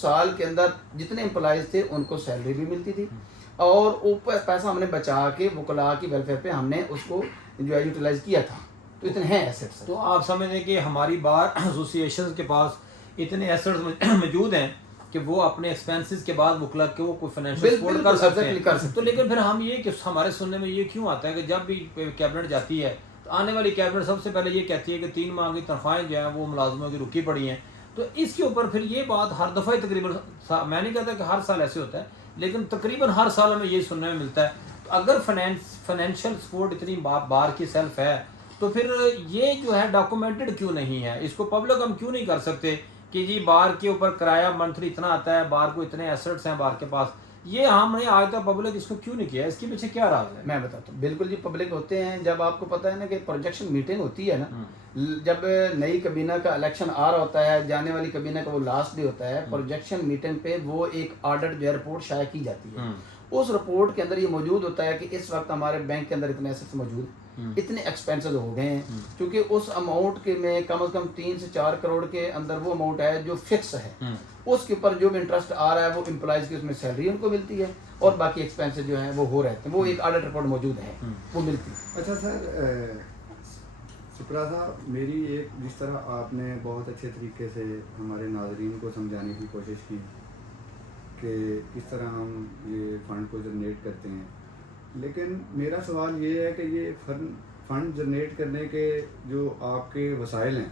سال کے اندر جتنے امپلائیز تھے ان کو سیلری بھی ملتی تھی اور اوپر پیسہ ہم نے بچا کے وکلاء کی ویلفیئر پہ ہم نے اس کو جو ہے یوٹیلائز کیا تھا. تو اتنے ہیں ایسیٹس. تو آپ سمجھیں کہ ہماری بار ایسوسیشن کے پاس اتنے ایسٹس موجود ہیں کہ وہ اپنے ایکسپینسز کے بعد وکلا کے وہ کوئی فائنینشیل سپورٹ کر سکتے ہیں. تو لیکن پھر ہم یہ کہ ہمارے سننے میں یہ کیوں آتا ہے کہ جب بھی کیبنٹ جاتی ہے تو آنے والی کیبنٹ سب سے پہلے یہ کہتی ہے کہ 3 ماہ کی تنخواہیں جو ہیں وہ ملازموں کی رکی پڑی ہیں. تو اس کے اوپر پھر یہ بات ہر دفعہ تقریباً، میں نہیں کہتا کہ ہر سال ایسے ہوتا ہے، لیکن تقریباً ہر سال ہمیں یہ سننے میں ملتا ہے. تو اگر فائنینشیل سپورٹ اتنی بار کی سیلف ہے تو پھر یہ جو ہے ڈاکومنٹڈ کیوں نہیں ہے؟ اس کو پبلک ہم کیوں نہیں کر سکتے کہ جی بار کے اوپر کرایہ منتھلی اتنا آتا ہے، بار کو اتنے ایسٹس ہیں بار کے پاس؟ یہ ہم نے آج تک پبلک اس کو کیوں نہیں کیا؟ اس کے پیچھے کیا راز ہے؟ میں بتاتا ہوں. بالکل جی پبلک ہوتے ہیں. جب آپ کو پتہ ہے نا کہ پروجیکشن میٹنگ ہوتی ہے نا، جب نئی کابینہ کا الیکشن آ رہا ہوتا ہے، جانے والی کابینہ کا وہ لاسٹ ڈے ہوتا ہے، پروجیکشن میٹنگ پہ وہ ایک آڈٹ جو ہے رپورٹ شائع کی جاتی ہے. اس رپورٹ کے اندر یہ موجود ہوتا ہے کہ اس وقت ہمارے بینک کے اندر اتنے ایسٹس موجود، اتنے ایکسپینسز ہو گئے ہیں، کیونکہ اس اماؤنٹ کے میں کم از کم 3 سے 4 کروڑ کے اندر وہ اماؤنٹ ہے جو فکس ہے. اس کے اوپر جو بھی انٹرسٹ آ رہا ہے وہ امپلائز کی اس میں سیلری ان کو ملتی ہے اور باقی ایکسپینسز جو ہیں وہ ہو رہتے ہیں. وہ ایک آڈٹ رپورٹ موجود ہے، وہ ملتی ہے. اچھا سر سپرا صاحب، میری ایک جس طرح آپ نے بہت اچھے طریقے سے ہمارے ناظرین کو سمجھانے کی کوشش کی کہ کس طرح ہم یہ فنڈ کو جنریٹ کرتے ہیں، لیکن میرا سوال یہ ہے کہ یہ فنڈ جنریٹ کرنے کے جو آپ کے وسائل ہیں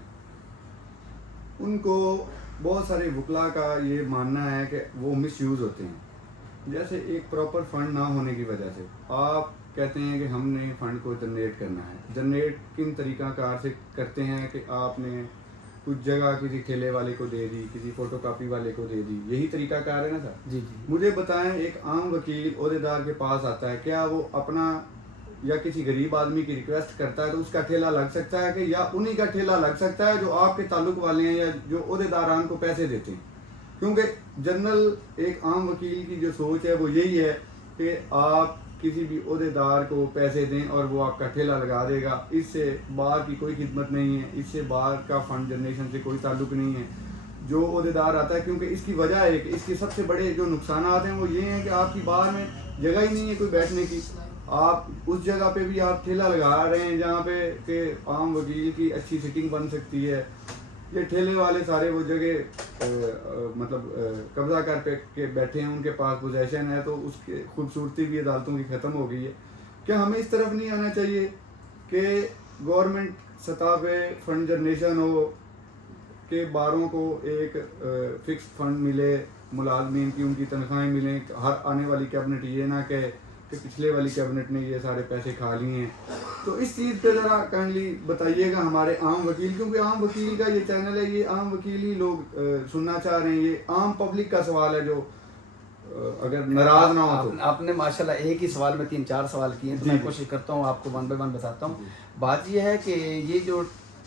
ان کو بہت سارے وکلاء کا یہ ماننا ہے کہ وہ مس یوز ہوتے ہیں. جیسے ایک پراپر فنڈ نہ ہونے کی وجہ سے آپ کہتے ہیں کہ ہم نے فنڈ کو جنریٹ کرنا ہے. جنریٹ کن طریقہ کار سے کرتے ہیں کہ آپ نے کچھ جگہ کسی ٹھیلے والے کو دے دی، کسی فوٹو کاپی والے کو دے دی، یہی طریقہ کار ہے نا سر؟ جی جی. مجھے بتائیں، ایک عام وکیل عہدیدار کے پاس آتا ہے، کیا وہ اپنا یا کسی غریب آدمی کی ریکویسٹ کرتا ہے تو اس کا ٹھیلا لگ سکتا ہے کہ یا انہی کا ٹھیلا لگ سکتا ہے جو آپ کے تعلق والے ہیں یا جو عہدیداران کو پیسے دیتے ہیں؟ کیونکہ جنرل ایک عام وکیل کی جو سوچ ہے وہ یہی ہے کہ آپ کسی بھی عہدیدار کو پیسے دیں اور وہ آپ کا ٹھیلا لگا دے گا. اس سے بار کی کوئی خدمت نہیں ہے، اس سے بار کا فنڈ جنریشن سے کوئی تعلق نہیں ہے. جو عہدیدار آتا ہے، کیونکہ اس کی وجہ ہے کہ اس کے سب سے بڑے جو نقصانات ہیں وہ یہ ہیں کہ آپ کی بار میں جگہ ہی نہیں ہے کوئی بیٹھنے کی. آپ اس جگہ پہ بھی آپ ٹھیلا لگا رہے ہیں جہاں پہ کہ عام وکیل کی اچھی سیٹنگ بن سکتی ہے. یہ ٹھیلے والے سارے وہ جگہ مطلب قبضہ کر کے بیٹھے ہیں، ان کے پاس پوزیشن ہے، تو اس کی خوبصورتی بھی عدالتوں کی ختم ہو گئی ہے. کیا ہمیں اس طرف نہیں آنا چاہیے کہ گورنمنٹ سطح پہ فنڈ جنریشن ہو کہ باروں کو ایک فکس فنڈ ملے، ملازمین کی ان کی تنخواہیں ملیں، ہر آنے والی کیبنٹ یہ نہ کہے کہ پچھلے والی کیبنٹ نے یہ سارے پیسے کھا لیے ہیں؟ تو اس چیز پہ ذرا کائنڈلی بتائیے گا ہمارے عام وکیل، کیونکہ عام وکیل کا یہ چینل ہے، یہ عام وکیل ہی لوگ سننا چاہ رہے ہیں. یہ عام پبلک کا سوال ہے جو اگر ناراض نہ ہو تو. آپ نے ماشاءاللہ ایک ہی سوال میں 3-4 سوال کیے ہیں، تو میں کوشش کرتا ہوں آپ کو 1 بائی 1 بتاتا ہوں. بات یہ ہے کہ یہ جو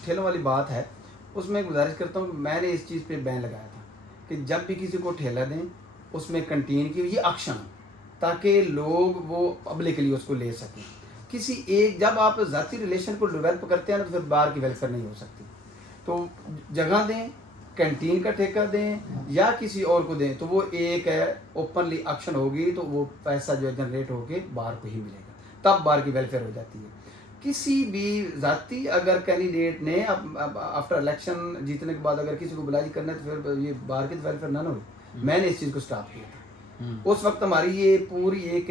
ٹھیلوں والی بات ہے اس میں گزارش کرتا ہوں کہ میں نے اس چیز پہ بین لگایا تھا کہ جب بھی کسی کو ٹھیلا دیں اس میں کنٹین کی یہ ایکشن، تاکہ لوگ وہ پبلکلی اس کو لے سکیں. کسی ایک جب آپ ذاتی ریلیشن کو ڈیولپ کرتے ہیں نا تو پھر بار کی ویلفیئر نہیں ہو سکتی. تو جگہ دیں، کینٹین کا ٹھیکہ دیں یا کسی اور کو دیں تو وہ ایک ہے اوپنلی ایکشن ہوگی، تو وہ پیسہ جو ہے جنریٹ ہو کے بار کو ہی ملے گا، تب بار کی ویلفیئر ہو جاتی ہے. کسی بھی ذاتی اگر کینڈیڈیٹ نے آفٹر الیکشن جیتنے کے بعد اگر کسی کو بلائی کرنا ہے تو پھر یہ بار کی ویلفیئر نہ ہوئی. میں نے اس چیز کو سٹاپ کیا تھا. اس وقت ہماری یہ پوری ایک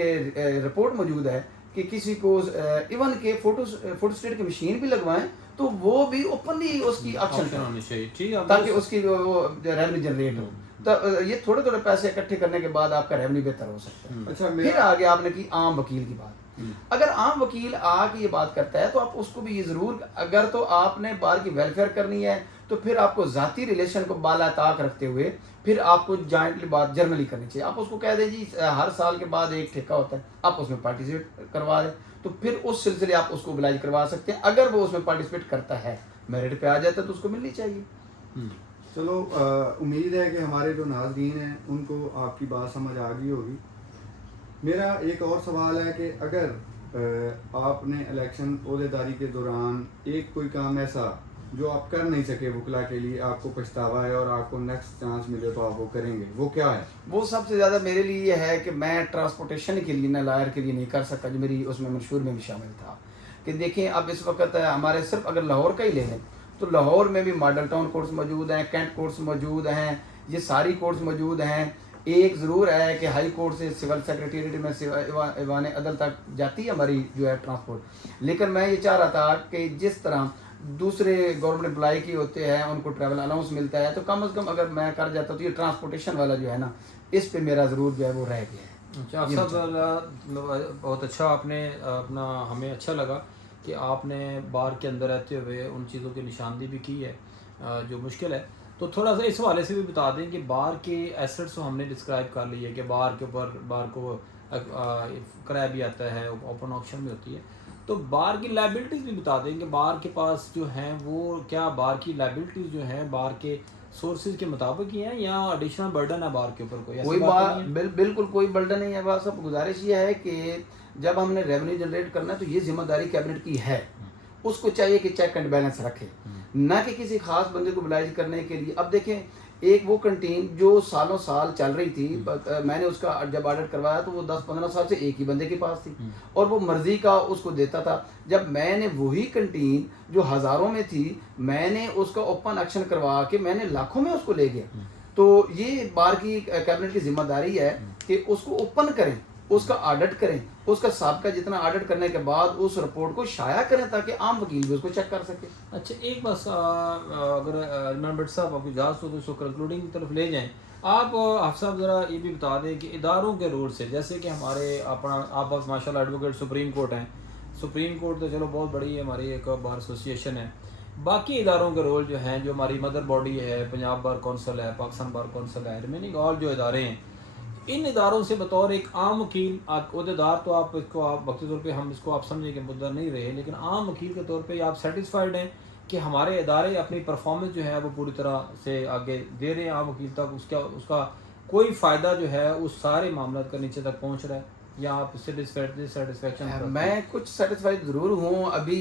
رپورٹ موجود ہے کہ کسی کو ایون کہ فوٹو اسٹیٹ کی مشین بھی لگوائیں تو وہ بھی اوپنلی اس کی ایکشن کریں تاکہ اس کی وہ ریونیو جنریٹ ہو. تو یہ تھوڑے تھوڑے پیسے اکٹھے کرنے کے بعد آپ کا ریونیو بہتر ہو سکتا ہے. اچھا، پھر آگے آپ نے کی عام وکیل کی بات. اگر عام وکیل آ کے یہ بات کرتا ہے تو آپ اس کو بھی یہ ضرور، اگر تو آپ نے بار کی ویلفیئر کرنی ہے تو پھر آپ کو ذاتی ریلیشن کو بالا طاق رکھتے ہوئے پھر آپ کو جوائنٹلی بات جرنلی کرنی چاہیے. آپ اس کو کہہ دیں جی ہر سال کے بعد ایک ٹھیکہ ہوتا ہے، آپ اس میں پارٹیسپیٹ کروا دیں، تو پھر اس سلسلے آپ اس کو بلائی کروا سکتے ہیں. اگر وہ اس میں پارٹیسپیٹ کرتا ہے، میرٹ پہ آ جاتا ہے تو اس کو ملنی چاہیے. چلو امید ہے کہ ہمارے جو ناظرین ہیں ان کو آپ کی بات سمجھ آ گئی ہوگی. میرا ایک اور سوال ہے کہ اگر آپ نے الیکشن عہدیداری کے دوران ایک کوئی کام ایسا جو آپ کر نہیں سکے وکلا کے لیے، آپ کو پچھتاوا ہے اور آپ کو نیکسٹ چانس ملے تو آپ وہ کریں گے، وہ کیا ہے؟ وہ سب سے زیادہ میرے لیے یہ ہے کہ میں ٹرانسپورٹیشن کے لیے نہ لائر کے لیے نہیں کر سکا، جو میری اس میں منشور میں بھی شامل تھا کہ دیکھیں اب اس وقت ہمارے صرف اگر لاہور کا ہی لے لیں تو لاہور میں بھی ماڈل ٹاؤن کورٹس موجود ہیں، کینٹ کورٹس موجود ہیں، یہ ساری کورٹس موجود ہیں. ایک ضرور ہے کہ ہائی کورٹ سے سول سیکریٹریٹ میں ایوان عدل تک جاتی ہے ہماری جو ہے ٹرانسپورٹ، لیکن میں یہ چاہ رہا تھا کہ جس طرح دوسرے گورنمنٹ امپلائی کی ہوتے ہیں ان کو ٹریول الاؤنس ملتا ہے، تو کم از کم اگر میں کر جاتا تو یہ ٹرانسپورٹیشن والا جو ہے نا اس پہ میرا ضرور جو ہے وہ رہ گیا ہے. اچھا آپ صاحب بہت اچھا آپ نے اپنا ہمیں اچھا لگا کہ آپ نے بار کے اندر رہتے ہوئے ان چیزوں کی نشاندہی بھی کی ہے جو مشکل ہے. تو تھوڑا سا اس حوالے سے بھی بتا دیں کہ بار کے ایسٹس کو ہم نے ڈسکرائب کر لی ہے کہ بار کے اوپر بار کو کرایہ بھی آتا ہے، اوپن آکشن بھی ہوتی ہے، تو بار کی لائبلٹیز بھی بتا دیں کہ بار کے پاس جو ہیں وہ کیا بار کی لائبلٹیز جو ہیں بار کے سورسز کے مطابق ہی ہیں یا ایڈیشنل برڈن ہے بار کے اوپر کوئی بات بالکل کوئی برڈن نہیں ہے. بات سب گزارش یہ ہے کہ جب ہم نے ریونیو جنریٹ کرنا ہے تو یہ ذمہ داری کیبنٹ کی ہے، اس کو چاہیے کہ چیک اینڈ بیلنس رکھے، نہ کہ کسی خاص بندے کو بلائز کرنے کے لیے. اب دیکھیں ایک وہ کنٹین جو سالوں سال چل رہی تھی، میں نے اس کا جب آڈٹ کروایا تو وہ 10-15 سال سے ایک ہی بندے کے پاس تھی اور وہ مرضی کا اس کو دیتا تھا. جب میں نے وہی کنٹین جو ہزاروں میں تھی میں نے اس کا اوپن ایکشن کروا کے میں نے لاکھوں میں اس کو لے گیا، تو یہ بار کی کیبنٹ کی ذمہ داری ہے کہ اس کو اوپن کریں، اس کا آڈٹ کریں، اس کا سابقہ جتنا آڈٹ کرنے کے بعد اس رپورٹ کو شائع کریں تاکہ عام وکیل بھی اس کو چیک کر سکے. اچھا ایک بس اگر عمران بٹ صاحب آپ اجازت ہو تو اس کو کنکلوڈنگ کی طرف لے جائیں. آپ حافظ صاحب ذرا یہ بھی بتا دیں کہ اداروں کے رول سے، جیسے کہ ہمارے اپنا آپ ماشاء اللہ ایڈوکیٹ سپریم کورٹ ہیں، سپریم کورٹ تو چلو بہت بڑی ہے ہماری ایک بار ایسوسیشن ہے، باقی اداروں کے رول جو ہیں جو ہماری مدر باڈی ہے، پنجاب بار کونسل ہے، پاکستان بار کونسل ہے، ریمیننگ آل جو ادارے ہیں، ان اداروں سے بطور ایک عام وکیل آپ عہدیدار تو آپ اس کو آپ وقتی طور پہ ہم اس کو آپ سمجھیں کہ مدعا نہیں رہے، لیکن عام وکیل کے طور پہ آپ سیٹسفائیڈ ہیں کہ ہمارے ادارے اپنی پرفارمنس جو ہے وہ پوری طرح سے آگے دے رہے ہیں عام وکیل تک، اس کا کوئی فائدہ جو ہے اس سارے معاملات کا نیچے تک پہنچ رہا ہے، یا آپ اس سے ڈسسیٹسفیکشن؟ میں کچھ سیٹسفائیڈ ضرور ہوں. ابھی